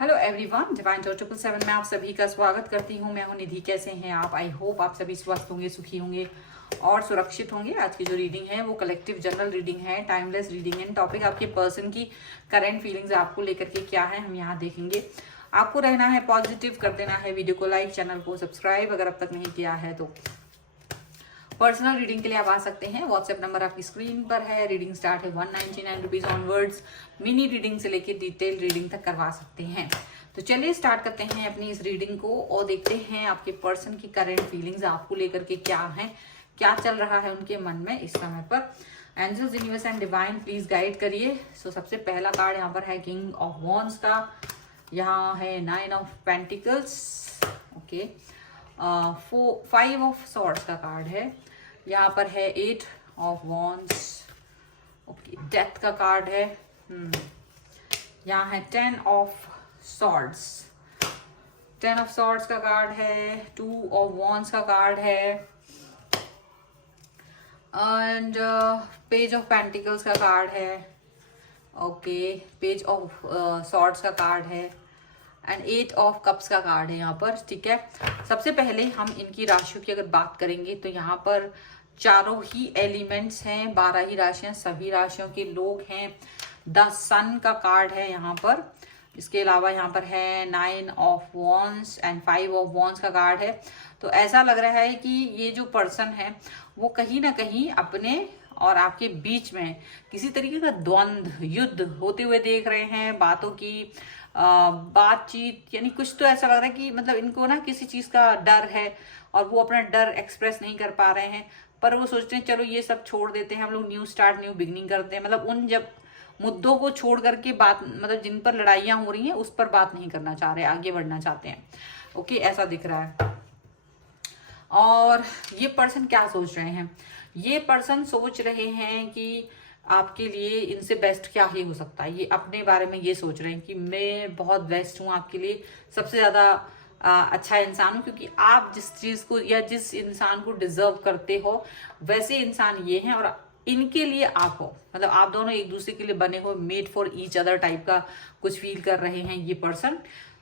Hello everyone, divine talk 777 में आप सभी का स्वागत करती हूँ। मैं हूँ निधि। कैसे हैं आप? आई होप आप सभी स्वस्थ होंगे, सुखी होंगे और सुरक्षित होंगे। आज की जो रीडिंग है वो कलेक्टिव जनरल रीडिंग है, टाइमलेस रीडिंग है। टॉपिक आपके पर्सन की करंट फीलिंग्स आपको लेकर के क्या है हम यहाँ देखेंगे। आपको रहना है पॉजिटिव, कर देना है वीडियो को लाइक, चैनल को सब्सक्राइब अगर अब तक नहीं किया है तो। पर्सनल रीडिंग के लिए आप आ सकते हैं। व्हाट्सएप नंबर आपकी स्क्रीन पर है। रीडिंग स्टार्ट है 199 रुपीज ऑनवर्ड्स। मिनी रीडिंग से लेकर डिटेल रीडिंग तक करवा सकते हैं। तो चलिए स्टार्ट करते हैं अपनी इस रीडिंग को और देखते हैं आपके पर्सन की करंट फीलिंग्स आपको लेकर के क्या है, क्या चल रहा है उनके मन में इस समय पर। Angels, universe and divine please guide करिए। सो सबसे पहला कार्ड यहाँ पर है किंग ऑफ वॉन्ड्स का। यहाँ है 9 of pentacles. Okay, 5 of swords का कार्ड है। यहाँ पर है 8 ऑफ वॉन्ड्स। ओके, डेथ का कार्ड है। यहाँ है 10 ऑफ सॉर्ड्स। 10 ऑफ सॉर्ड्स का कार्ड है। 2 ऑफ वॉन्ड्स का कार्ड है एंड पेज ऑफ पेंटिकल्स का कार्ड है। ओके, पेज ऑफ सॉर्ड्स का कार्ड है एंड 8 ऑफ कप्स का कार्ड है यहाँ पर। ठीक है, सबसे पहले हम इनकी राशियों की अगर बात करेंगे तो यहाँ पर चारों ही एलिमेंट्स हैं, 12 ही राशियां, सभी राशियों के लोग हैं। द सन का कार्ड है यहाँ पर। इसके अलावा यहाँ पर है 9 of wands and 5 of wands का कार्ड है। तो ऐसा लग रहा है कि ये जो पर्सन है वो कहीं ना कहीं अपने और आपके बीच में किसी तरीके का द्वंद्व, युद्ध होते हुए देख रहे हैं। बातों की बातचीत, यानी कुछ तो ऐसा लग रहा है कि मतलब इनको ना किसी चीज का डर है और वो अपना डर एक्सप्रेस नहीं कर पा रहे हैं। पर वो सोचते हैं चलो ये सब छोड़ देते हैं, हम लोग न्यू स्टार्ट, न्यू बिगनिंग करते हैं। मतलब उन जब मुद्दों को छोड़ करके बात, मतलब जिन पर लड़ाइयां हो रही हैं उस पर बात नहीं करना चाह रहे, आगे बढ़ना चाहते हैं। ओके, ऐसा दिख रहा है। और ये पर्सन क्या सोच रहे हैं? ये पर्सन सोच रहे हैं कि आपके लिए इनसे बेस्ट क्या ही हो सकता है। ये अपने बारे में ये सोच रहे हैं कि मैं बहुत बेस्ट हूँ आपके लिए, सबसे ज्यादा अच्छा इंसान हूँ, क्योंकि आप जिस चीज को या जिस इंसान को डिजर्व करते हो वैसे इंसान ये हैं और इनके लिए आप हो, मतलब आप दोनों एक दूसरे के लिए बने हो, made for each other type का कुछ फील कर रहे हैं ये पर्सन।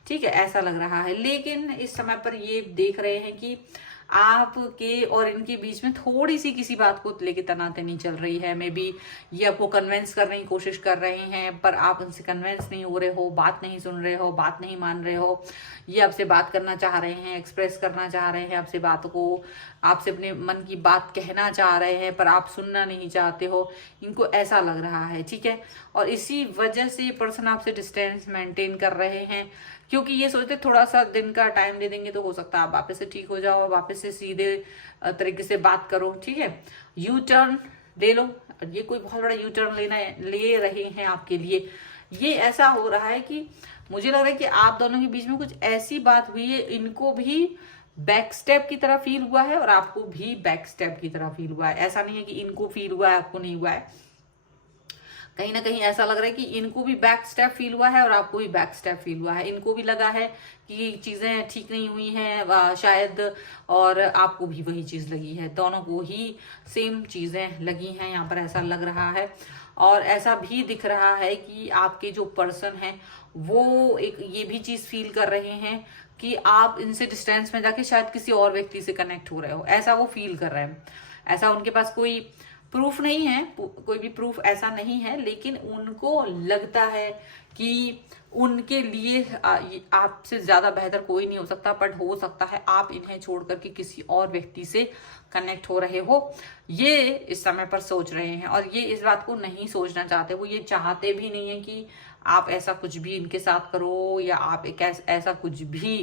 ठीक है, ऐसा लग रहा है। लेकिन इस समय पर ये देख रहे हैं कि आपके और इनके बीच में थोड़ी सी किसी बात को लेके तनातनी चल रही है। मे बी ये आपको कन्विंस करने की कोशिश कर रहे हैं पर आप उनसे कन्विंस नहीं हो रहे हो, बात नहीं सुन रहे हो, बात नहीं मान रहे हो। ये आपसे बात करना चाह रहे हैं, एक्सप्रेस करना चाह रहे हैं आपसे बातों को, आपसे अपने मन की बात कहना चाह रहे हैं पर आप सुनना नहीं चाहते हो। इनको ऐसा लग रहा है। ठीक है, और इसी वजह से ये पर्सन आपसे डिस्टेंस मेंटेन कर रहे हैं, क्योंकि ये सोचते थोड़ा सा दिन का टाइम दे देंगे तो हो सकता है आप वापस से ठीक हो जाओ, वापस से सीधे तरीके से बात करो। ठीक है, यू टर्न ले लो। ये कोई बहुत बड़ा यू टर्न ले रहे हैं आपके लिए। ये ऐसा हो रहा है कि मुझे लग रहा है कि आप दोनों के बीच में कुछ ऐसी बात हुई है, इनको भी बैक स्टेप की तरह फील हुआ है और आपको भी बैक स्टेप की तरह फील हुआ है। ऐसा नहीं है कि इनको फील हुआ है आपको नहीं हुआ है। कहीं ना कहीं ऐसा लग रहा है कि इनको भी बैक स्टेप फील हुआ है और आपको भी बैक स्टेप फील हुआ है। इनको भी लगा है कि चीजें ठीक नहीं हुई हैं शायद, और आपको भी वही चीज लगी है। दोनों को ही सेम चीजें लगी हैं यहाँ पर, ऐसा लग रहा है। और ऐसा भी दिख रहा है कि आपके जो पर्सन है वो एक ये भी चीज फील कर रहे हैं कि आप इनसे डिस्टेंस में जाके शायद किसी और व्यक्ति से कनेक्ट हो रहे हो, ऐसा वो फील कर रहे हैं। ऐसा उनके पास कोई प्रूफ नहीं है, कोई भी प्रूफ ऐसा नहीं है, लेकिन उनको लगता है कि उनके लिए आपसे ज्यादा बेहतर कोई नहीं हो सकता। बट हो सकता है आप इन्हें छोड़ करके किसी और व्यक्ति से कनेक्ट हो रहे हो, ये इस समय पर सोच रहे हैं। और ये इस बात को नहीं सोचना चाहते, वो ये चाहते भी नहीं है कि आप ऐसा कुछ भी इनके साथ करो या आप एक ऐसा कुछ भी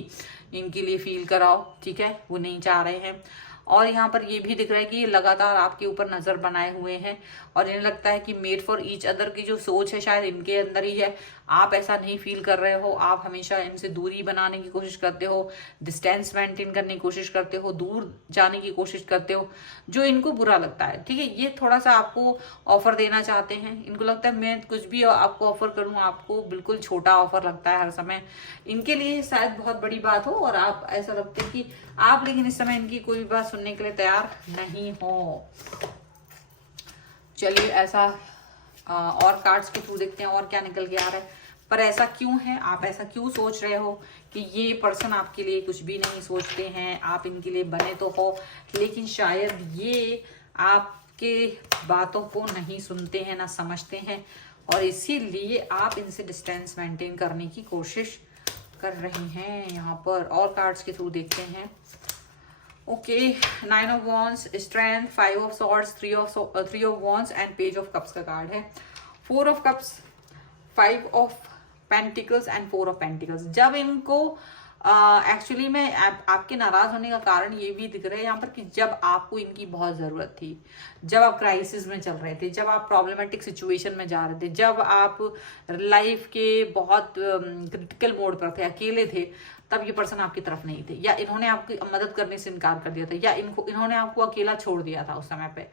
इनके लिए फील कराओ। ठीक है, वो नहीं चाह रहे हैं। और यहाँ पर ये भी दिख रहा है कि ये लगातार आपके ऊपर नजर बनाए हुए हैं और इन्हें लगता है कि मेड फॉर ईच अदर की जो सोच है शायद इनके अंदर ही है। आप ऐसा नहीं फील कर रहे हो, आप हमेशा इनसे दूरी बनाने की कोशिश करते हो, डिस्टेंस मेंटेन करने की कोशिश करते हो, दूर जाने की कोशिश करते हो, जो इनको बुरा लगता है। ठीक है, ये थोड़ा सा आपको ऑफर देना चाहते हैं। इनको लगता है मैं कुछ भी आपको ऑफर करूं आपको बिल्कुल छोटा ऑफर लगता है हर समय। इनके लिए शायद बहुत बड़ी बात हो और आप ऐसा लगता है कि आप लेकिन इस समय इनकी कोई बात सुनने के लिए तैयार नहीं हो। चलिए ऐसा और कार्ड्स के थ्रू देखते हैं और क्या निकल के आ रहा है। पर ऐसा क्यों है, आप ऐसा क्यों सोच रहे हो कि ये पर्सन आपके लिए कुछ भी नहीं सोचते हैं, आप इनके लिए बने तो हो, लेकिन शायद ये आपके बातों को नहीं सुनते हैं, ना समझते हैं, और इसीलिए आप इनसे डिस्टेंस मेंटेन करने की कोशिश कर रही हैं। यहाँ पर और कार्ड्स के थ्रू देखते हैं। Okay, 9 of wands, strength, 5 of swords, 3 of wands and page of cups का कार्ड है। 4 of cups, 5 of pentacles and 4 of pentacles. जब इनको एक्चुअली में आपके नाराज होने का कारण ये भी दिख रहा है यहाँ पर कि जब आपको इनकी बहुत जरूरत थी, जब आप क्राइसिस में चल रहे थे, जब आप प्रॉब्लमेटिक सिचुएशन में जा रहे थे, जब आप लाइफ के बहुत क्रिटिकल मोड पर थे, अकेले थे, तब ये पर्सन आपकी तरफ नहीं थे, या इन्होंने आपकी मदद करने से इनकार कर दिया था, या इन्होंने आपको अकेला छोड़ दिया था उस समय पे,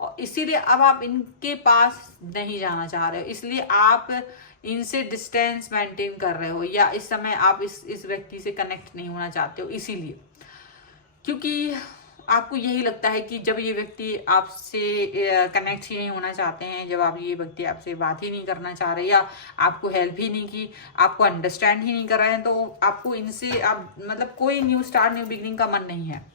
और इसीलिए अब आप इनके पास नहीं जाना चाह रहे हो, इसलिए आप इनसे डिस्टेंस मेंटेन कर रहे हो, या इस समय आप इस व्यक्ति से कनेक्ट नहीं होना चाहते हो, इसीलिए क्योंकि आपको यही लगता है कि जब ये व्यक्ति आपसे कनेक्ट ही नहीं होना चाहते हैं, जब ये व्यक्ति आपसे बात ही नहीं करना चाह रहे, या आपको हेल्प ही नहीं की, आपको अंडरस्टैंड ही नहीं कर रहे हैं, तो आपको इनसे आप मतलब कोई न्यू स्टार्ट, न्यू बिगनिंग का मन नहीं है।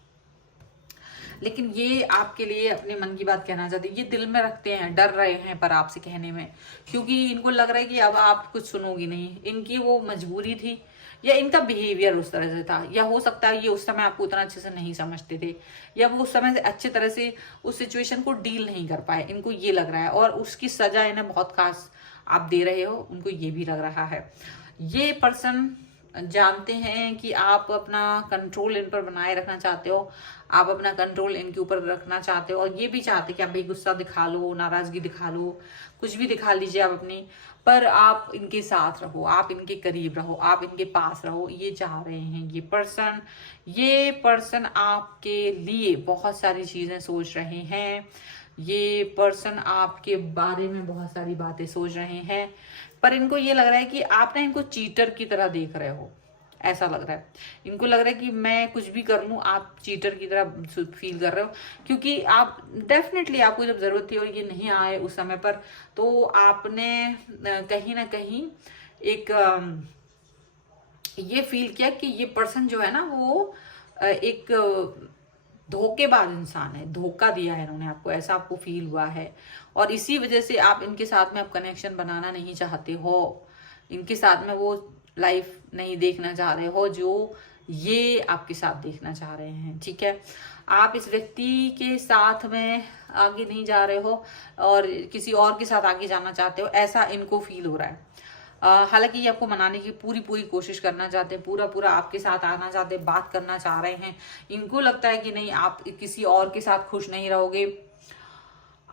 लेकिन ये आपके लिए अपने मन की बात कहना चाहते हैं, ये दिल में रखते हैं, डर रहे हैं पर आपसे कहने में, क्योंकि इनको लग रहा है कि अब आप कुछ सुनोगी नहीं। इनकी वो मजबूरी थी, या इनका बिहेवियर उस तरह से था, या हो सकता है ये उस समय आपको उतना अच्छे से नहीं समझते थे, या वो उस समय से अच्छे तरह से उस सिचुएशन को डील नहीं कर पाए, इनको ये लग रहा है, और उसकी सजा इन्हें बहुत खास आप दे रहे हो, उनको ये भी लग रहा है। ये पर्सन जानते हैं कि आप अपना कंट्रोल इन पर बनाए रखना चाहते हो, आप अपना कंट्रोल इनके ऊपर रखना चाहते हो, और ये भी चाहते हैं कि आप भाई गुस्सा दिखा लो, नाराजगी दिखा लो, कुछ भी दिखा लीजिए आप अपनी, पर आप इनके साथ रहो, आप इनके करीब रहो, आप इनके पास रहो, ये चाह रहे हैं ये पर्सन आपके लिए बहुत सारी चीजें सोच रहे हैं, ये पर्सन आपके बारे में बहुत सारी बातें सोच रहे हैं, पर इनको ये लग रहा है कि आप ना इनको चीटर की तरह देख रहे हो, ऐसा लग रहा है इनको, लग रहा है कि मैं कुछ भी कर लूं, आप चीटर की तरह फील कर रहे हो, क्योंकि आप डेफिनेटली आपको जब जरूरत थी और ये नहीं आए उस समय पर, तो आपने कहीं ना कहीं एक ये फील किया कि ये पर्सन जो है ना वो एक धोखेबाज इंसान है, धोखा दिया है इन्होंने आपको, ऐसा आपको फील हुआ है, और इसी वजह से आप इनके साथ में आप कनेक्शन बनाना नहीं चाहते हो, इनके साथ में वो लाइफ नहीं देखना चाह रहे हो जो ये आपके साथ देखना चाह रहे हैं। ठीक है, आप इस व्यक्ति के साथ में आगे नहीं जा रहे हो और किसी और के साथ आगे जाना चाहते हो, ऐसा इनको फील हो रहा है। हालांकि ये आपको मनाने की पूरी कोशिश करना चाहते हैं, पूरा आपके साथ आना चाहते हैं, बात करना चाह रहे हैं। इनको लगता है कि नहीं, आप किसी और के साथ खुश नहीं रहोगे,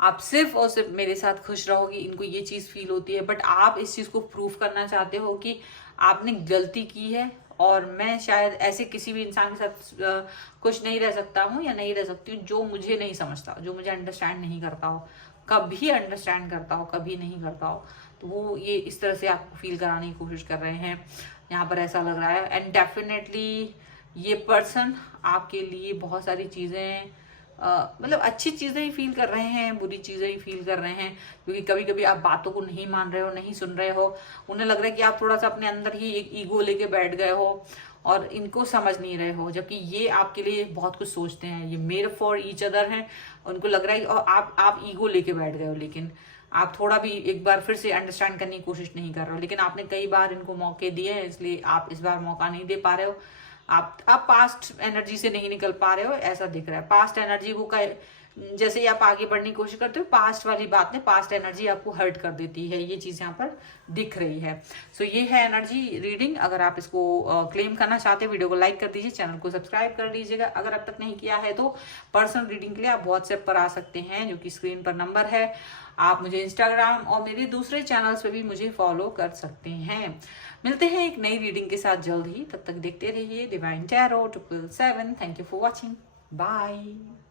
आप सिर्फ और सिर्फ मेरे साथ खुश रहोगी, इनको ये चीज फील होती है। बट आप इस चीज को प्रूफ करना चाहते हो कि आपने गलती की है, और मैं शायद ऐसे किसी भी इंसान के साथ खुश नहीं रह सकता हूँ या नहीं रह सकती हूँ जो मुझे नहीं समझता, जो मुझे अंडरस्टैंड नहीं करता हो, कभी अंडरस्टैंड करता हो, कभी नहीं करता हो। तो वो ये इस तरह से आपको फील कराने की कोशिश कर रहे हैं, यहाँ पर ऐसा लग रहा है। एंड डेफिनेटली ये पर्सन आपके लिए बहुत सारी चीजें मतलब अच्छी चीजें ही फील कर रहे हैं, बुरी चीजें ही फील कर रहे हैं, क्योंकि कभी कभी आप बातों को नहीं मान रहे हो, नहीं सुन रहे हो, उन्हें लग रहा है कि आप थोड़ा सा अपने अंदर ही एक ईगो लेके बैठ गए हो और इनको समझ नहीं रहे हो, जबकि ये आपके लिए बहुत कुछ सोचते हैं, ये मेड फॉर ईच अदर हैं। उनको लग रहा है और आप ईगो लेके बैठ गए हो, लेकिन आप थोड़ा भी एक बार फिर से अंडरस्टैंड करने की कोशिश नहीं कर रहे हो। लेकिन आपने कई बार इनको मौके दिए हैं, इसलिए आप इस बार मौका नहीं दे पा रहे हो। आप पास्ट एनर्जी से नहीं निकल पा रहे हो, ऐसा दिख रहा है। पास्ट एनर्जी वो जैसे ही आप आगे बढ़ने की कोशिश करते हो, पास्ट वाली बात में पास्ट एनर्जी आपको हर्ट कर देती है, ये चीज यहाँ पर दिख रही है। सो ये है एनर्जी रीडिंग। अगर आप इसको क्लेम करना चाहते हैं, वीडियो को लाइक कर दीजिए, चैनल को सब्सक्राइब कर लीजिएगा अगर अब तक नहीं किया है तो। पर्सनल रीडिंग के लिए आप व्हाट्सएप पर आ सकते हैं, जो कि स्क्रीन पर नंबर है। आप मुझे इंस्टाग्राम और मेरे दूसरे चैनल्स पे भी मुझे फॉलो कर सकते हैं। मिलते हैं एक नई रीडिंग के साथ जल्द ही, तब तक देखते रहिए divine tarot 777। Thank you for watching, bye.